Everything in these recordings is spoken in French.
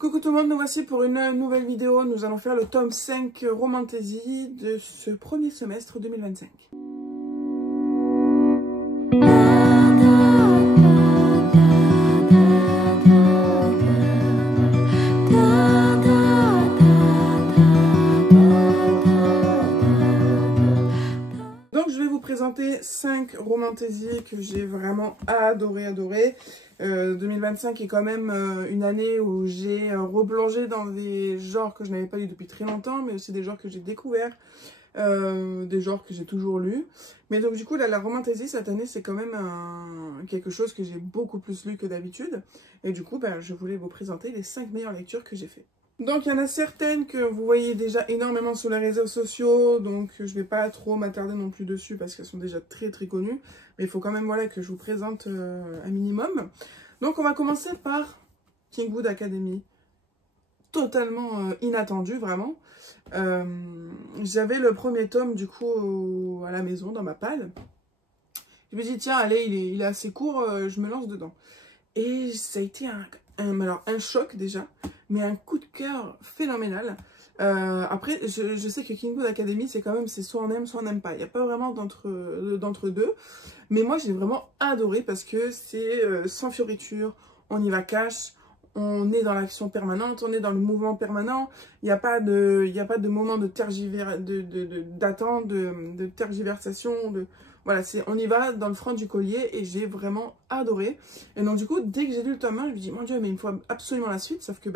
Coucou tout le monde, nous voici pour une nouvelle vidéo. Nous allons faire le tome 5 Romantasy de ce premier semestre 2025. Donc je vais vous présenter 5 Romantasy que j'ai vraiment adoré. 2025 est quand même une année où j'ai replongé dans des genres que je n'avais pas lu depuis très longtemps, mais aussi des genres que j'ai découverts, des genres que j'ai toujours lus. Mais donc du coup, là, la Romantasy cette année, c'est quand même quelque chose que j'ai beaucoup plus lu que d'habitude. Et du coup, ben, je voulais vous présenter les 5 meilleures lectures que j'ai fait. Donc il y en a certaines que vous voyez déjà énormément sur les réseaux sociaux, donc je ne vais pas trop m'attarder non plus dessus parce qu'elles sont déjà très connues. Mais il faut quand même voilà, que je vous présente un minimum. Donc on va commencer par Kingwood Academy. Totalement inattendu, vraiment. J'avais le premier tome du coup à la maison, dans ma palle. Je me dis tiens, allez, il est assez court, je me lance dedans. Et ça a été un choc déjà, mais un coup de cœur phénoménal. Après, je sais que Kingwood Academy, c'est quand même, c'est soit on aime, soit on n'aime pas. Il n'y a pas vraiment d'entre deux. Mais moi, j'ai vraiment adoré parce que c'est sans fioriture, on y va cash, on est dans l'action permanente, on est dans le mouvement permanent. Il n'y a pas de moment de d'attente, de tergiversation, voilà, on y va dans le franc du collier et j'ai vraiment adoré. Et donc du coup, dès que j'ai lu le tome 1, je me dis, mon Dieu, mais il me faut absolument la suite. Sauf que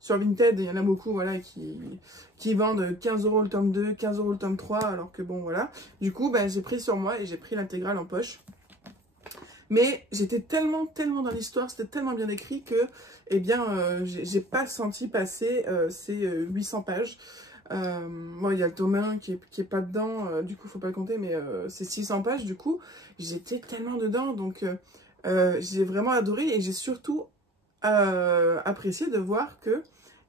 sur Vinted, il y en a beaucoup voilà, qui vendent 15 € le tome 2, 15 € le tome 3, alors que bon, voilà. Du coup, j'ai pris sur moi et j'ai pris l'intégrale en poche. Mais j'étais tellement dans l'histoire, c'était tellement bien écrit que, eh bien, j'ai pas senti passer ces 800 pages. Bon, il y a le tome 1 qui est pas dedans, du coup, faut pas le compter, mais c'est 600 pages, du coup, j'étais tellement dedans, donc j'ai vraiment adoré et j'ai surtout apprécié de voir que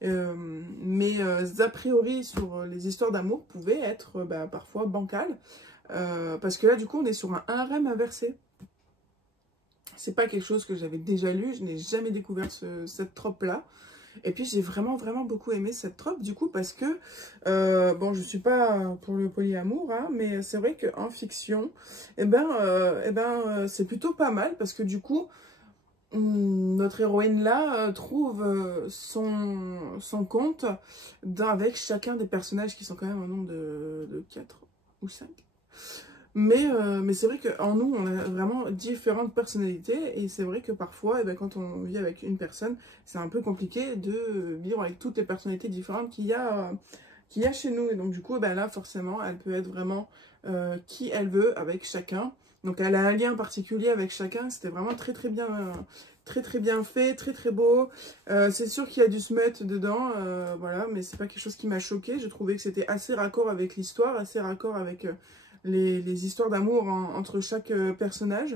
mes a priori sur les histoires d'amour pouvaient être parfois bancales, parce que là, du coup, on est sur un harem inversé. C'est pas quelque chose que j'avais déjà lu, je n'ai jamais découvert cette trope-là. Et puis j'ai vraiment beaucoup aimé cette trope du coup parce que, bon je suis pas pour le polyamour, hein, mais c'est vrai qu'en fiction, c'est plutôt pas mal parce que du coup, notre héroïne là trouve son compte avec chacun des personnages qui sont quand même au nombre de 4 ou 5. Mais c'est vrai qu'en nous, on a vraiment différentes personnalités et c'est vrai que parfois, quand on vit avec une personne, c'est un peu compliqué de vivre avec toutes les personnalités différentes qu'il y a chez nous. Et donc du coup, là, forcément, elle peut être vraiment qui elle veut avec chacun. Donc elle a un lien particulier avec chacun, c'était vraiment très bien fait, très beau. C'est sûr qu'il y a du smut dedans, voilà, mais c'est pas quelque chose qui m'a choquée. Je trouvais que c'était assez raccord avec l'histoire, assez raccord avec les histoires d'amour entre chaque personnage.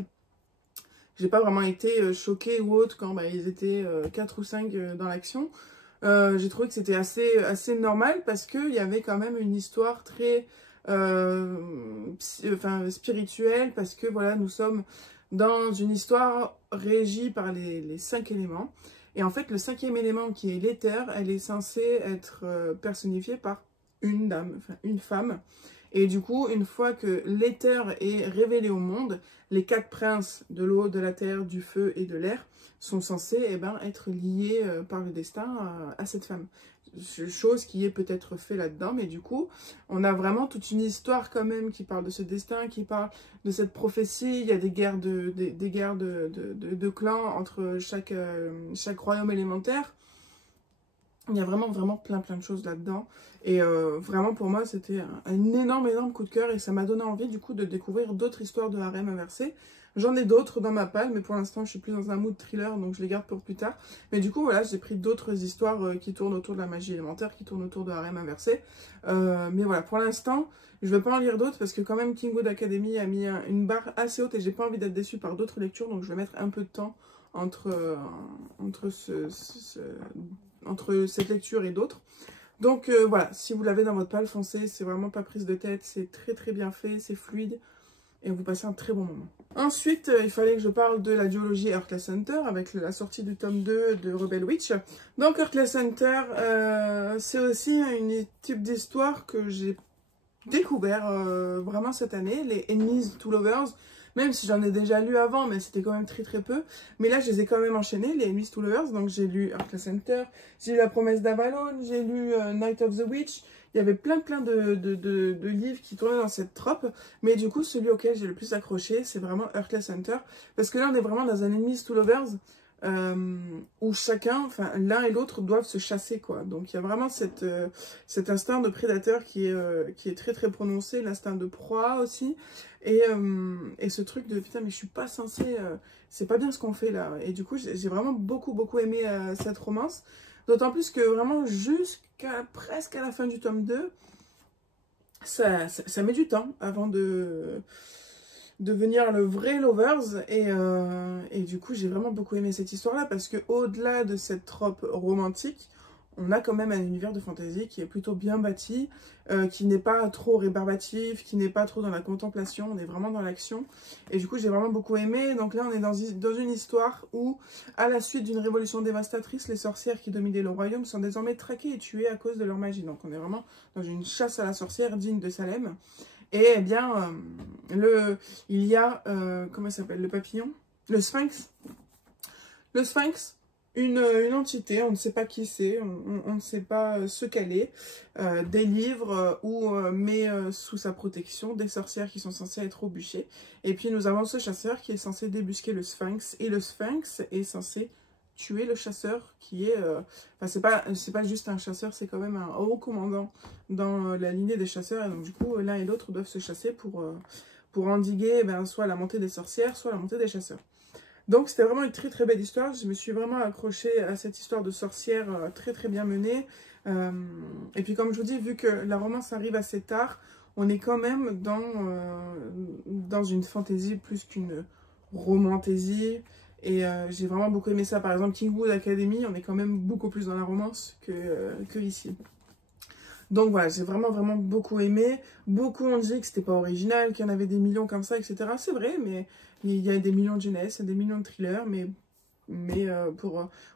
J'ai pas vraiment été choquée ou autre quand ils étaient 4 ou 5 dans l'action. J'ai trouvé que c'était assez normal parce qu'il y avait quand même une histoire très spirituelle, parce que voilà, nous sommes dans une histoire régie par les 5 éléments. Et en fait, le 5e élément qui est l'éther, elle est censée être personnifiée par une dame, enfin une femme. Et du coup, une fois que l'éther est révélé au monde, les 4 princes de l'eau, de la terre, du feu et de l'air sont censés être liés par le destin à cette femme. Chose qui est peut-être fait là-dedans, mais du coup, on a vraiment toute une histoire quand même qui parle de ce destin, qui parle de cette prophétie. Il y a des guerres de clans entre chaque royaume élémentaire. Il y a vraiment plein de choses là-dedans. Et vraiment pour moi c'était un énorme coup de cœur. Et ça m'a donné envie du coup de découvrir d'autres histoires de harem inversé. J'en ai d'autres dans ma palle, mais pour l'instant je suis plus dans un mood thriller, donc je les garde pour plus tard. Mais du coup voilà, j'ai pris d'autres histoires qui tournent autour de la magie élémentaire, qui tournent autour de harem inversé. Mais voilà, pour l'instant je ne vais pas en lire d'autres parce que quand même Kingwood Academy a mis une barre assez haute et j'ai pas envie d'être déçue par d'autres lectures. Donc je vais mettre un peu de temps entre cette lecture et d'autres. Donc voilà, si vous l'avez dans votre palle, foncez, c'est vraiment pas prise de tête, c'est très bien fait, c'est fluide. et vous passez un très bon moment. Ensuite, il fallait que je parle de la duologie Heartless Hunter avec la sortie du tome 2 de Rebel Witch. Donc Heartless Hunter, c'est aussi un type d'histoire que j'ai découvert vraiment cette année, les Enemies to Lovers, même si j'en ai déjà lu avant, mais c'était quand même très très peu. Mais là, je les ai quand même enchaînés, les Enemies to Lovers. Donc j'ai lu Heartless Hunter, j'ai lu La Promesse d'Avalon, j'ai lu Night of the Witch. Il y avait plein de livres qui tournaient dans cette trope. Mais du coup, celui auquel j'ai le plus accroché, c'est vraiment Heartless Hunter. Parce que là, on est vraiment dans un Enemies to Lovers où chacun, enfin l'un et l'autre doivent se chasser, quoi. Donc il y a vraiment cet instinct de prédateur qui est très très prononcé, l'instinct de proie aussi. Et ce truc de putain, mais je suis pas censée, c'est pas bien ce qu'on fait là. Et du coup, j'ai vraiment beaucoup aimé cette romance. D'autant plus que vraiment jusqu'à presque à la fin du tome 2, ça met du temps avant de devenir le vrai Lovers. Et du coup, j'ai vraiment beaucoup aimé cette histoire-là parce que au-delà de cette trope romantique, on a quand même un univers de fantasy qui est plutôt bien bâti, qui n'est pas trop rébarbatif, qui n'est pas trop dans la contemplation, on est vraiment dans l'action. Et du coup, j'ai vraiment beaucoup aimé. Donc là, on est dans une histoire où, à la suite d'une révolution dévastatrice, les sorcières qui dominaient le royaume sont désormais traquées et tuées à cause de leur magie. Donc on est vraiment dans une chasse à la sorcière digne de Salem. Et eh bien, il y a, comment il s'appelle, le papillon, le sphinx. Le sphinx, une entité, on ne sait pas qui c'est, on ne sait pas ce qu'elle est, délivre ou met sous sa protection des sorcières qui sont censées être au bûcher. Et puis nous avons ce chasseur qui est censé débusquer le sphinx, et le sphinx est censé tuer le chasseur qui est... enfin, c'est pas juste un chasseur, c'est quand même un haut commandant dans la lignée des chasseurs. Et donc du coup, l'un et l'autre doivent se chasser pour endiguer soit la montée des sorcières, soit la montée des chasseurs. Donc c'était vraiment une très très belle histoire. Je me suis vraiment accrochée à cette histoire de sorcière très très bien menée. Et puis comme je vous dis, vu que la romance arrive assez tard, on est quand même dans une fantaisie plus qu'une romantaisie. Et j'ai vraiment beaucoup aimé ça. Par exemple, Kingwood Academy, on est quand même beaucoup plus dans la romance que ici. Donc voilà, j'ai vraiment beaucoup aimé. Beaucoup ont dit que c'était pas original, qu'il y en avait des millions comme ça, etc. C'est vrai, mais il y a des millions de jeunesse, il y a des millions de thrillers, mais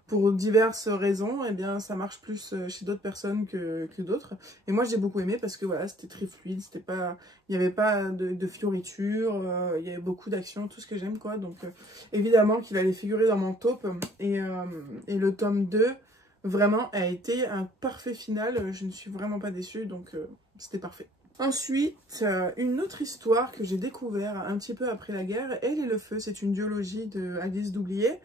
pour diverses raisons, eh bien, ça marche plus chez d'autres personnes que d'autres. Et moi, j'ai beaucoup aimé parce que voilà, c'était très fluide, c'était pas, il n'y avait pas de fioritures, il y avait beaucoup d'action, tout ce que j'aime, quoi. Donc, évidemment qu'il allait figurer dans mon top. Et le tome 2, vraiment, a été un parfait final. Je ne suis vraiment pas déçue, donc c'était parfait. Ensuite, une autre histoire que j'ai découvert un petit peu après la guerre, Elle et le feu, c'est une duologie de Alice Doublié.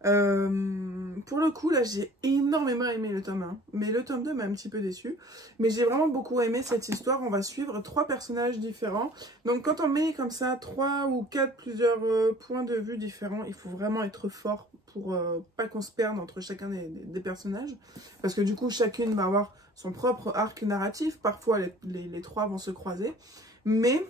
Pour le coup, là, j'ai énormément aimé le tome 1, mais le tome 2 m'a un petit peu déçu. Mais j'ai vraiment beaucoup aimé cette histoire. On va suivre 3 personnages différents. Donc, quand on met comme ça 3 ou 4 plusieurs points de vue différents, il faut vraiment être fort pour pas qu'on se perde entre chacun des personnages. Parce que du coup, chacune va avoir son propre arc narratif. Parfois, les 3 vont se croiser. Mais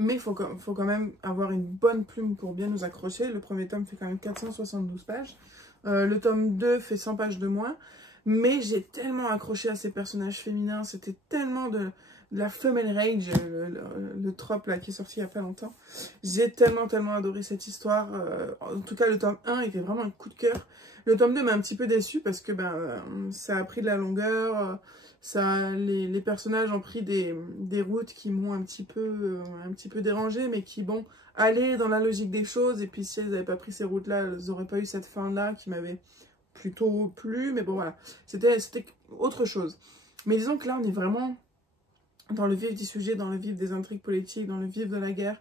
il faut quand même avoir une bonne plume pour bien nous accrocher. Le premier tome fait quand même 472 pages. Le tome 2 fait 100 pages de moins. Mais j'ai tellement accroché à ces personnages féminins. C'était tellement de la female rage, le trope là qui est sorti il n'y a pas longtemps. J'ai tellement adoré cette histoire. En tout cas, le tome 1 était vraiment un coup de cœur. Le tome 2 m'a un petit peu déçu parce que ça a pris de la longueur. Les personnages ont pris des routes qui m'ont un petit peu dérangée, mais qui, bon, allaient dans la logique des choses. Et puis si elles n'avaient pas pris ces routes-là, elles n'auraient pas eu cette fin-là qui m'avait plutôt plu. Mais bon, voilà, c'était autre chose. Mais disons que là, on est vraiment dans le vif du sujet, dans le vif des intrigues politiques, dans le vif de la guerre.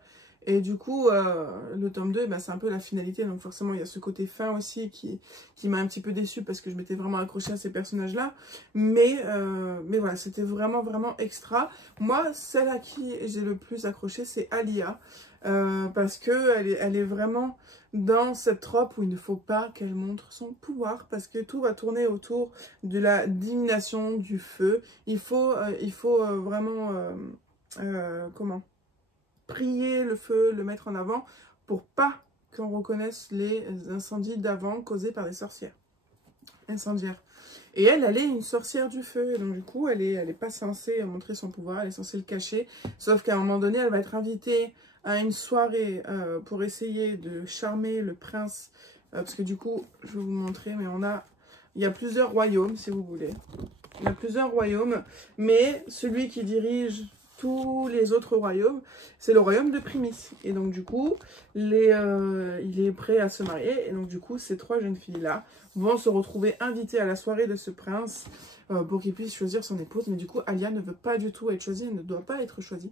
Et du coup, le tome 2, c'est un peu la finalité. Donc forcément, il y a ce côté fin aussi qui m'a un petit peu déçue parce que je m'étais vraiment accrochée à ces personnages-là. Mais voilà, c'était vraiment extra. Moi, celle à qui j'ai le plus accroché, c'est Alia. Parce que elle est vraiment dans cette trope où il ne faut pas qu'elle montre son pouvoir. Parce que tout va tourner autour de la divination du feu. Il faut vraiment... comment prier le feu, le mettre en avant, pour pas qu'on reconnaisse les incendies d'avant causés par des sorcières incendiaires. Et elle est une sorcière du feu, et donc du coup, elle est pas censée montrer son pouvoir, elle est censée le cacher, sauf qu'à un moment donné, elle va être invitée à une soirée pour essayer de charmer le prince. Parce que du coup, je vais vous montrer, mais il y a plusieurs royaumes, si vous voulez. Il y a plusieurs royaumes, mais celui qui dirige tous les autres royaumes, c'est le royaume de Primis. Et donc du coup, il est prêt à se marier. Et donc du coup, ces 3 jeunes filles-là vont se retrouver invitées à la soirée de ce prince pour qu'il puisse choisir son épouse. Mais du coup, Alia ne veut pas du tout être choisie, elle ne doit pas être choisie.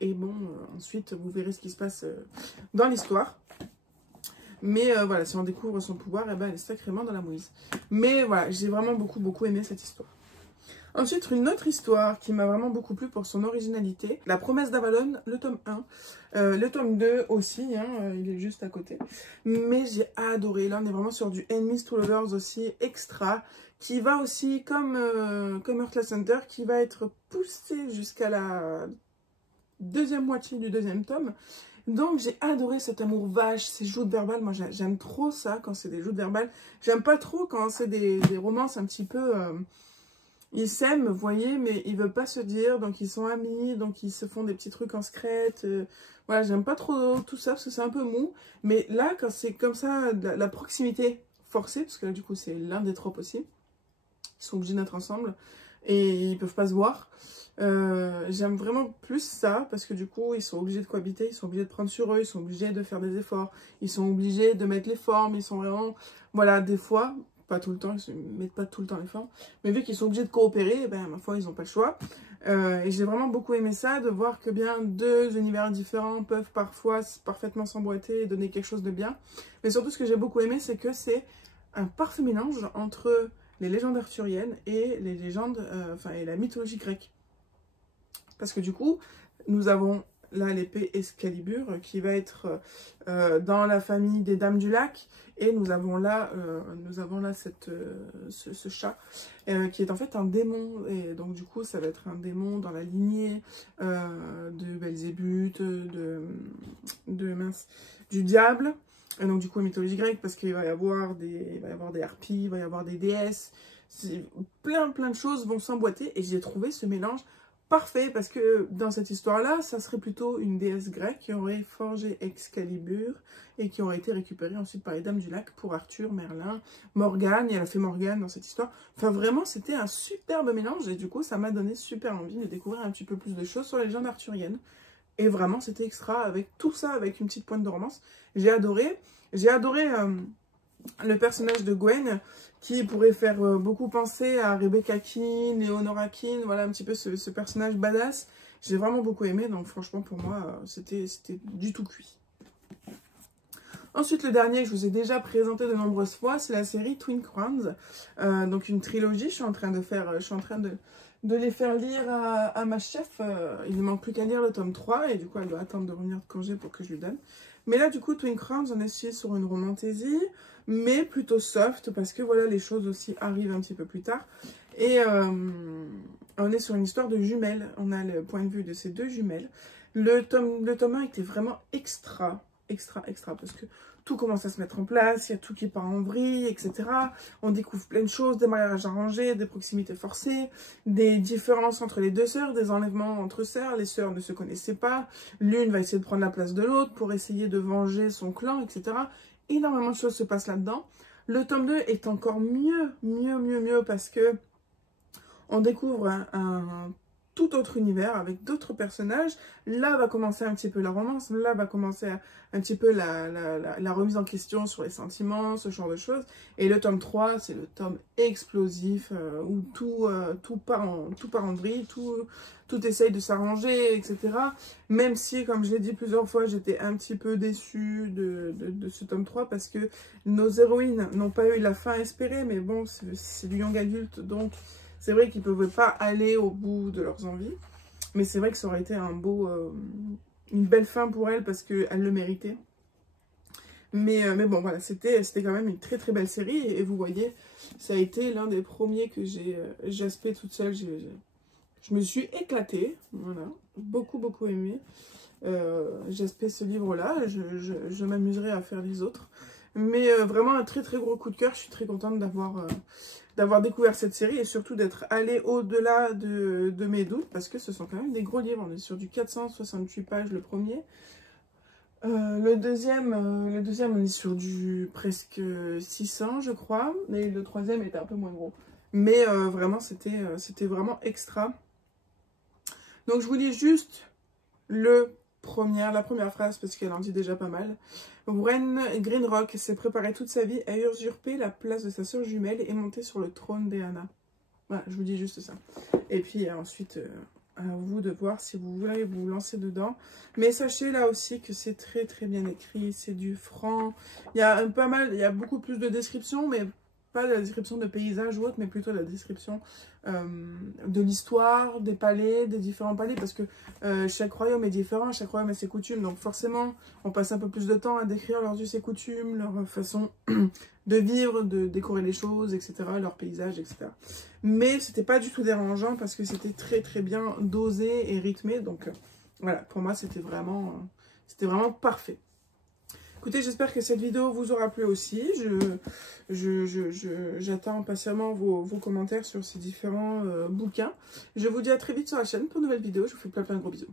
Et bon, ensuite, vous verrez ce qui se passe dans l'histoire. Mais voilà, si on découvre son pouvoir, eh ben, elle est sacrément dans la mouise. Mais voilà, j'ai vraiment beaucoup aimé cette histoire. Ensuite, une autre histoire qui m'a vraiment beaucoup plu pour son originalité. La promesse d'Avalon, le tome 1. Le tome 2 aussi, hein, il est juste à côté. Mais j'ai adoré. Là, on est vraiment sur du Enemies to Lovers aussi, extra. Qui va aussi, comme Heartless Hunter, qui va être poussé jusqu'à la deuxième moitié du 2e tome. Donc j'ai adoré cet amour vache, ces joutes verbales. Moi j'aime trop ça quand c'est des joutes verbales. J'aime pas trop quand c'est des romances un petit peu... ils s'aiment, vous voyez, mais ils veulent pas se dire, donc ils sont amis, donc ils se font des petits trucs en secret. Voilà, j'aime pas trop tout ça parce que c'est un peu mou. Mais là, quand c'est comme ça, la proximité forcée, parce que là du coup c'est l'un des tropes aussi, ils sont obligés d'être ensemble et ils peuvent pas se voir. J'aime vraiment plus ça parce que du coup ils sont obligés de cohabiter, ils sont obligés de prendre sur eux, ils sont obligés de faire des efforts, ils sont obligés de mettre les formes, ils sont vraiment, voilà, des fois, pas tout le temps, ils ne mettent pas tout le temps les formes, mais vu qu'ils sont obligés de coopérer, ben ma foi ils n'ont pas le choix. Et j'ai vraiment beaucoup aimé ça, de voir que bien 2 univers différents peuvent parfois parfaitement s'emboîter et donner quelque chose de bien. Mais surtout ce que j'ai beaucoup aimé, c'est que c'est un parfait mélange entre les légendes arthuriennes et les légendes, et la mythologie grecque. Parce que du coup, nous avons là l'épée Excalibur qui va être dans la famille des Dames du Lac. Et nous avons là, ce chat qui est en fait un démon. Et donc du coup, ça va être un démon dans la lignée de Belzébuth, du diable. Et donc du coup, mythologie grecque, parce qu'il va y avoir des harpies, il va y avoir des déesses. Plein de choses vont s'emboîter. Et j'ai trouvé ce mélange parfait, parce que dans cette histoire-là, ça serait plutôt une déesse grecque qui aurait forgé Excalibur et qui aurait été récupérée ensuite par les Dames du Lac pour Arthur, Merlin, Morgane, et elle a fait Morgane dans cette histoire. Enfin vraiment, c'était un superbe mélange et du coup, ça m'a donné super envie de découvrir un petit peu plus de choses sur les légendes arthuriennes. Et vraiment, c'était extra avec tout ça, avec une petite pointe de romance. J'ai adoré. J'ai adoré le personnage de Gwen, qui pourrait faire beaucoup penser à Rebecca Keane, Leonora Keane, voilà un petit peu ce personnage badass. J'ai vraiment beaucoup aimé, donc franchement pour moi, c'était du tout cuit. Ensuite, le dernier que je vous ai déjà présenté de nombreuses fois, c'est la série Twin Crowns. Donc une trilogie, je suis en train de les faire lire à ma chef. Il ne manque plus qu'à lire le tome 3, et du coup elle doit attendre de revenir de congé pour que je lui donne. Mais là, du coup, Twin Crowns, on est sur une romantaisie, mais plutôt soft, parce que voilà, les choses aussi arrivent un petit peu plus tard. Et on est sur une histoire de jumelles. On a le point de vue de ces 2 jumelles. Le tome 1 était vraiment extra, parce que tout commence à se mettre en place, il y a tout qui part en vrille, etc. On découvre plein de choses, des mariages arrangés, des proximités forcées, des différences entre les 2 sœurs, des enlèvements entre sœurs, les sœurs ne se connaissaient pas, l'une va essayer de prendre la place de l'autre pour essayer de venger son clan, etc. Énormément de choses se passent là-dedans. Le tome 2 est encore mieux, parce que on découvre un tout autre univers avec d'autres personnages. Là va commencer un petit peu la romance, là va commencer un petit peu la remise en question sur les sentiments, ce genre de choses. Et le tome 3, c'est le tome explosif où tout part en vrille, tout essaye de s'arranger, etc. Même si, comme je l'ai dit plusieurs fois, j'étais un petit peu déçue de ce tome 3 parce que nos héroïnes n'ont pas eu la fin espérée, mais bon, c'est du young adulte, donc c'est vrai qu'ils ne pouvaient pas aller au bout de leurs envies. Mais c'est vrai que ça aurait été une belle fin pour elles parce qu'elles le méritaient. Mais bon, voilà, c'était quand même une très belle série. Et vous voyez, ça a été l'un des premiers que j'ai jaspé toute seule. Je me suis éclatée, voilà, beaucoup aimé. Jaspé ce livre-là, je m'amuserai à faire les autres. Mais vraiment un très gros coup de cœur. Je suis très contente d'avoir découvert cette série et surtout d'être allée au-delà de mes doutes parce que ce sont quand même des gros livres. On est sur du 468 pages le premier. Le deuxième, on est sur du presque 600, je crois. Et le troisième était un peu moins gros. Mais vraiment, c'était vraiment extra. Donc, je vous lis juste la première phrase parce qu'elle en dit déjà pas mal. Greenrock s'est préparé toute sa vie à usurper la place de sa sœur jumelle et monter sur le trône d'Eana. Voilà, je vous dis juste ça. Et puis ensuite, à vous de voir si vous voulez vous lancer dedans. Mais sachez là aussi que c'est très très bien écrit, c'est du franc. Il y a il y a beaucoup plus de descriptions, mais pas la description de paysages ou autre, mais plutôt la description de l'histoire, des palais, des différents palais, parce que chaque royaume est différent, chaque royaume a ses coutumes, donc forcément, on passe un peu plus de temps à décrire leurs us et coutumes, leur façon de vivre, de décorer les choses, etc., leurs paysages, etc. Mais c'était pas du tout dérangeant, parce que c'était très très bien dosé et rythmé, donc voilà, pour moi, c'était vraiment parfait. Écoutez, j'espère que cette vidéo vous aura plu aussi. J'attends impatiemment vos commentaires sur ces différents bouquins. Je vous dis à très vite sur la chaîne pour une nouvelle vidéo. Je vous fais plein de gros bisous.